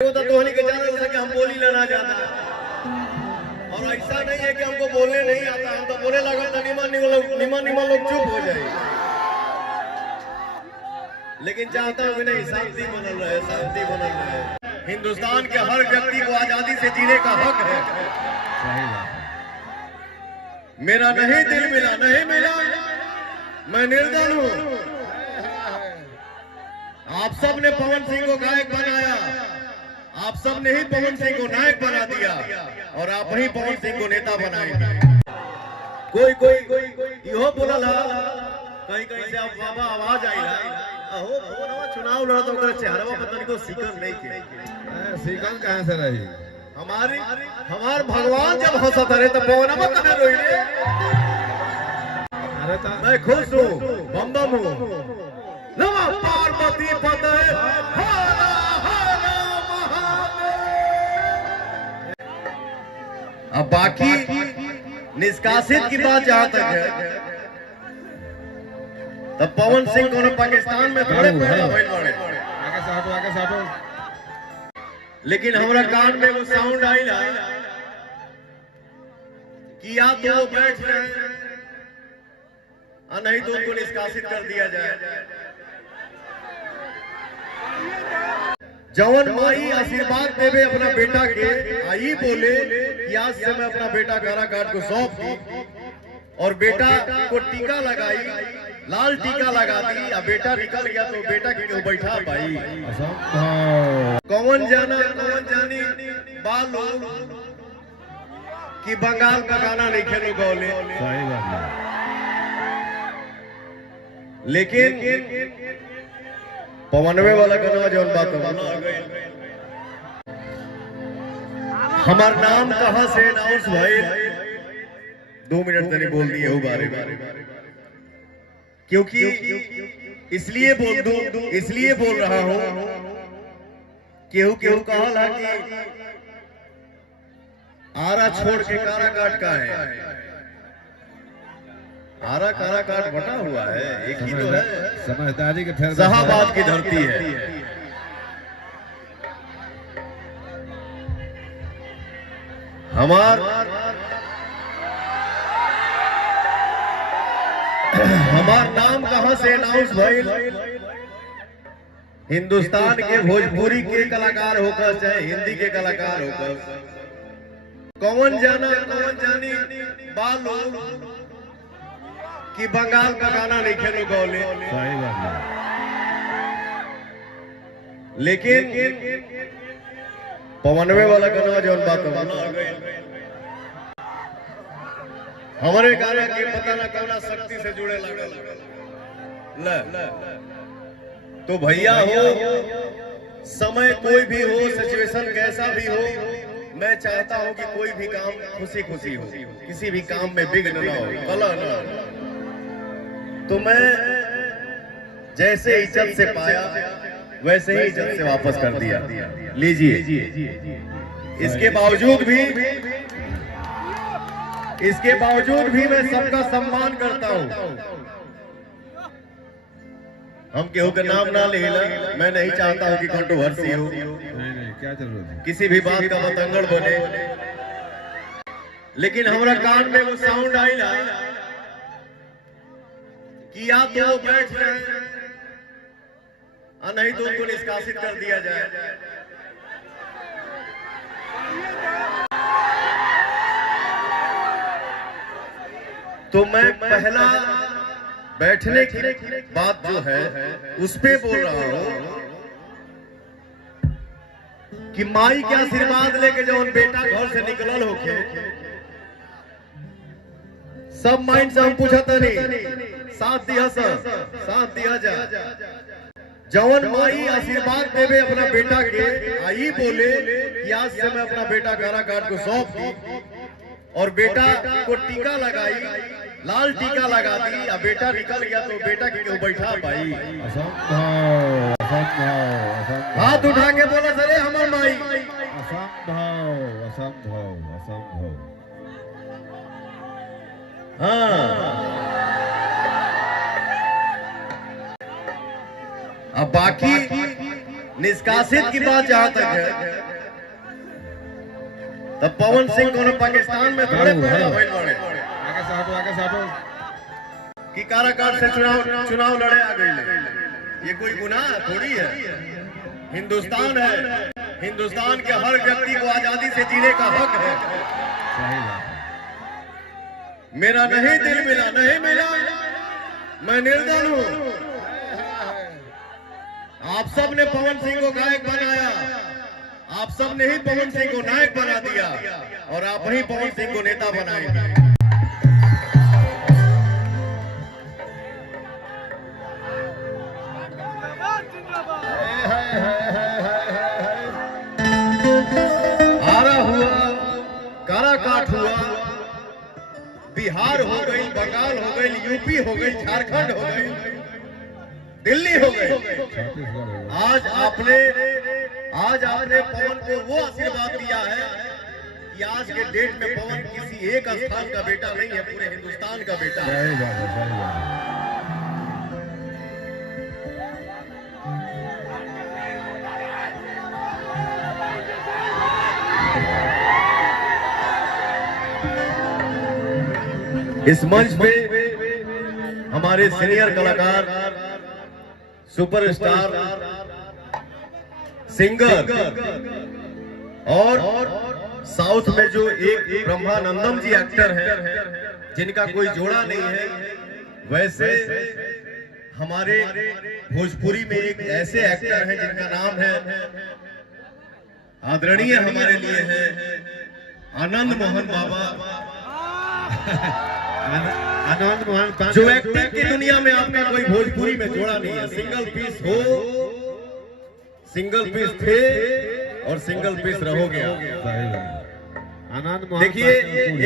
तो धोनी के चैनल से कि हम बोली लेना चाहता है, और ऐसा नहीं है कि हमको बोलने नहीं आता, हम तो बोले लगा तो निमन लोग चुप हो जाए, लेकिन चाहता हूँ कि नहीं, शांति बनल रहे, शांति बनल रहे। हिंदुस्तान के हर व्यक्ति को आजादी से जीने का हक है। मेरा नहीं दिल मिला, नहीं मिला, मैं निर्दल हूँ। आप सब ने पवन सिंह को गायक बनाया, आप सब ने ही पवन सिंह को नायक बना दिया, और आप ही पवन सिंह को नेता बनाएंगे। कोई इहो बोला कहीं से आप बाबा आवाज आई अहो चुनाव लड़ा तो चेहरा पता को सीकन नहीं के सीकन कहां से रही। हमार भगवान जब हंसत रहे तो पवन कहां रोई रे। अरे तो मैं खुश हूँ, बम बम हूँ। नमः पार्वती पते अब बाकी निष्कासित की बात जहां तक है, तब पवन सिंह को पाकिस्तान में थोड़े पैदा भइल बड़े, आगे साटो लेकिन हमरा कान में वो साउंड आइल कि या तो वो बैठ जाए और नहीं तो उनको निष्कासित कर दिया जाए। जवन माई आशीर्वाद देवे अपना बेटा के, आई बोले कि आज से मैं अपना बेटा कारागार को सौंप दी, और बेटा को टीका लगाई, लाल टीका लगा दी, अब बेटा निकल गया तो बेटा के क्यों बैठा भाई। कौन जानी बालो कि बंगाल का गाना नहीं खेलो गौले, सही बात है। लेकिन पवनवे वाला गाना जौन बात हमार नाम कहां से अनाउंस भइल, 2 मिनट तक बोल दिए हो बारे क्योंकि इसलिए बोल रहा हूं। केहू कहला कि आरा छोड़ के काराकाट का है, आरा काराकाट बटा हुआ है, एक ही तो है, समझदारी के फेर जहाबाद की धरती है। हमार नाम कहां से अनाउंस भइल, हिंदुस्तान के भोजपुरी के कलाकार होकर चाहे हिंदी के कलाकार होकर, कौन जानी बालो कि बंगाल का गाना नहीं खेलो गौले, सही बात है। लेकिन पवनवे वाला गाना जौन बात हमारे गाना के पता ना कौना शक्ति से जुड़े लगल तो भैया हो, समय कोई भी हो, सिचुएशन कैसा भी हो, मैं चाहता हूं कि कोई भी काम खुशी हो, किसी भी काम में विघ्न ना हो, कलह ना हो। तो मैं जैसे इज्जत से पाया वैसे ही इज्जत से वापस कर दिया। लीजिए, इसके बावजूद भी मैं सबका सम्मान करता हूं। हम केहू का नाम ना ले, मैं नहीं चाहता हूं कि कंट्रोवर्सी हो, नहीं क्या जरूरत है, किसी भी बात का मतंगड़ बने, लेकिन हमारा कान में वो साउंड आइल कि या तो वो बैठ जाए और नहीं तो उनको निष्कासित कर दिया जाए। तो मैं पहला बैठने की बात जो है उस पे बोल रहा हूं कि माई के आशीर्वाद लेके जब बेटा घर से निकलल होके, सब माइंड से हम पूछा था नहीं, साथ दिया जा। जवन माई आशीर्वाद देवे अपना बेटा के, आई बोले कि आज से मैं अपना बेटा कारागार को सौंप दी, और बेटा को टीका लगाई, लाल टीका लगा दी, अब बेटा निकल गया तो बेटा के क्यों बैठा भाई। हाथ उठा के बोला सरे हमार माई, असंभव। हाँ, अब बाकी निष्कासित की बात जहां तक है, तब पवन सिंह को पाकिस्तान में थोड़े पैदा भइल बाड़े आगे से हटो कि काराकाट से चुनाव लड़े आ गई। ये कोई गुनाह थोड़ी है। हिंदुस्तान है, हिंदुस्तान के हर व्यक्ति को आजादी से जीने का हक है। सही बात। मेरा नहीं दिल मिला, नहीं मिला, मैं निर्दल हूं। आप सब ने पवन सिंह को गायक बनाया, आप सब ने ही पवन सिंह को नायक बना दिया और आप ही पवन सिंह को नेता बनाएंगे। आरा हुआ, काराकाट हुआ, बिहार हो गई, बंगाल हो गई, यूपी हो गई, झारखंड हो गई, दिल्ली हो गई। आज आपने पवन को वो आशीर्वाद दिया है कि आज के डेट में पवन किसी एक स्थान का बेटा नहीं है, पूरे हिंदुस्तान का बेटा है। सही बात है, सही बात है। इस मंच पे हमारे सीनियर कलाकार, सुपरस्टार, सिंगर और साउथ में जो एक ब्रह्मानंदम जी एक्टर हैं जिनका कोई जोड़ा नहीं है, वैसे हमारे भोजपुरी में एक ऐसे एक्टर हैं जिनका नाम है, आदरणीय हमारे लिए है आनंद मोहन बाबा। आनंद मोहन जो एक्टिंग की दुनिया में आपका कोई भोजपुरी में जोड़ा नहीं है। सिंगल पीस हो, सिंगल पीस थे और सिंगल पीस रहोगे। आनंद मोहन देखिए,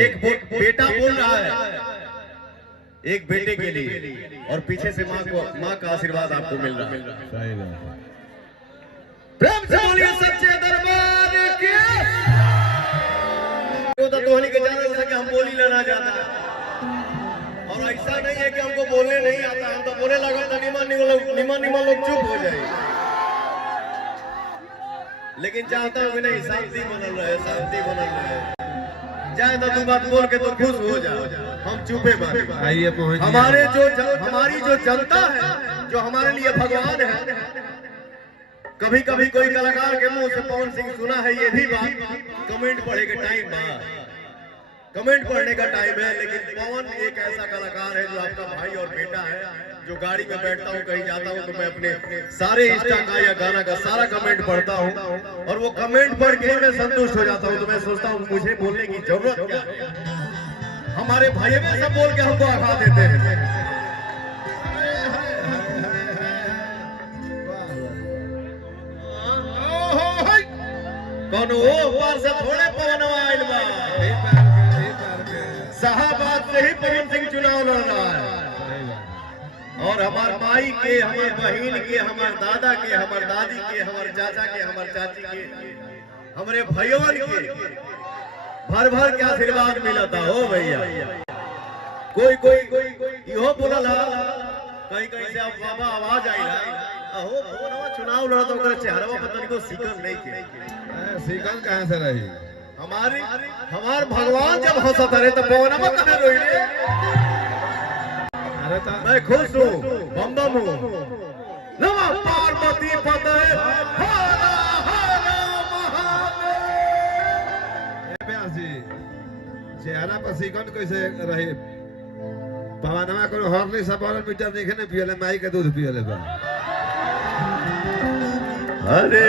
एक बेटा बोल रहा है एक बेटे के लिए और पीछे से माँ का आशीर्वाद आपको मिल रहा है। सही बात। प्रेम से बोलिए सच्चे दरबार के। तो धोनी के चैनल से कि हम बोली लेना चाहता है और ऐसा नहीं है कि हमको बोलने नहीं आता, हम तो बोले लगा तो निमन लोग चुप हो जाए, लेकिन चाहता हूँ कि नहीं, शांति बनल रहे, शांति बनल रहे। चाहे तो तू बात बोल के तो खुश हो जाओ, हम चुपे बात। आइए हमारी जो जनता है, जो हमारे लिए भगवान है, कभी कभी कोई कलाकार के मुंह से पवन सिंह सुना है, ये भी बात कमेंट पढ़े के टाइम बाद, कमेंट पढ़ने का टाइम है। लेकिन पवन एक ऐसा कलाकार है जो आपका भाई और बेटा है। जो गाड़ी में बैठता हूँ, कहीं जाता हूँ, तो मैं अपने सारे इंस्टा का या गाना का सारा कमेंट पढ़ता हूँ और वो कमेंट पढ़ के मैं संतुष्ट हो जाता हूँ। तो मैं सोचता हूँ मुझे बोलने की जरूरत क्या है। हमारे भाई में सब बोल के हमको आखा देते हैं। कौन वो पार से थोड़े पवन आइल बा, शाहबाद से ही पवन सिंह चुनाव लड़ रहा है और हमार माई के, हमार बहन के, हमार दादा के, हमार दादी के, हमार चाचा के, हमार चाची के, हमारे भाइयों के भर भर के आशीर्वाद मिला था। हो भैया, कोई इहो बोला कहीं से आप बाबा आवाज आई हो चुनाव लड़ा तो चेहरा पता नहीं को सिकन नहीं के, सिकन कहां से रही। हमार भगवान जब हंसत रहे तो पवनमा कने रोई रे। अरे तो मैं खुश हूँ, बम बम हूँ। नमः पार्वती पते हर हर महादेव। चेहरा पर सिकन कैसे रही। पवनमा को हॉर्ली सब और मीटर देखे ने पियले, माई के दूध पियले बा। अरे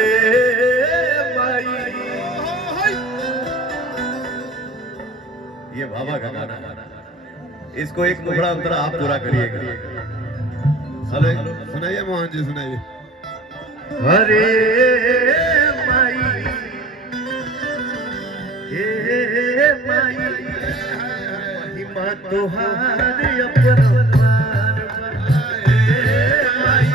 माई, ये बाबा का गाना है, इसको एक टुकड़ा उतरा आप पूरा करिएगा। अरे सुनाइए मोहन जी, सुनाइए। अरे माई, हे माई, महिमा तुहार अपरंपार, माई,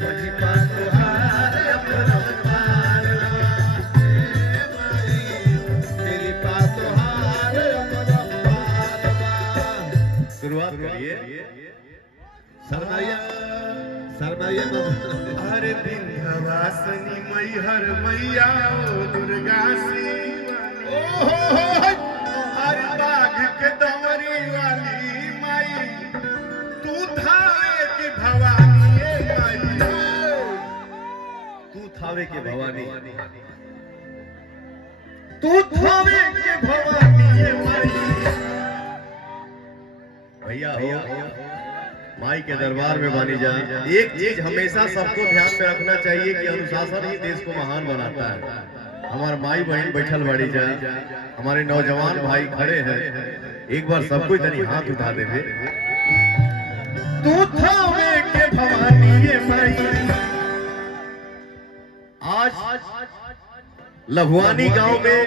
महिमा तुहार अपरंपार, तेरी बात तुहार अपरंपार। शुरुआत करिए। शर्माइए मत। अरे विंध्यवासिनी मैहर मैया ओ दुर्गा हर बाघ के दौरी वाली माई तू थावे की भवानी माई तू थावे के भवानी तू थावे के भवानी माई। भैया हो माई के दरबार में बानी जा। एक चीज हमेशा सबको ध्यान में रखना चाहिए कि अनुशासन ही देश को महान बनाता है। हमारे माई बहन बैठल बाड़ी जा, हमारे नौजवान भाई खड़े हैं, एक बार सबको इतनी हाथ उठा देवे। तू थावे के भवानी माई। आज लभुआनी गांव में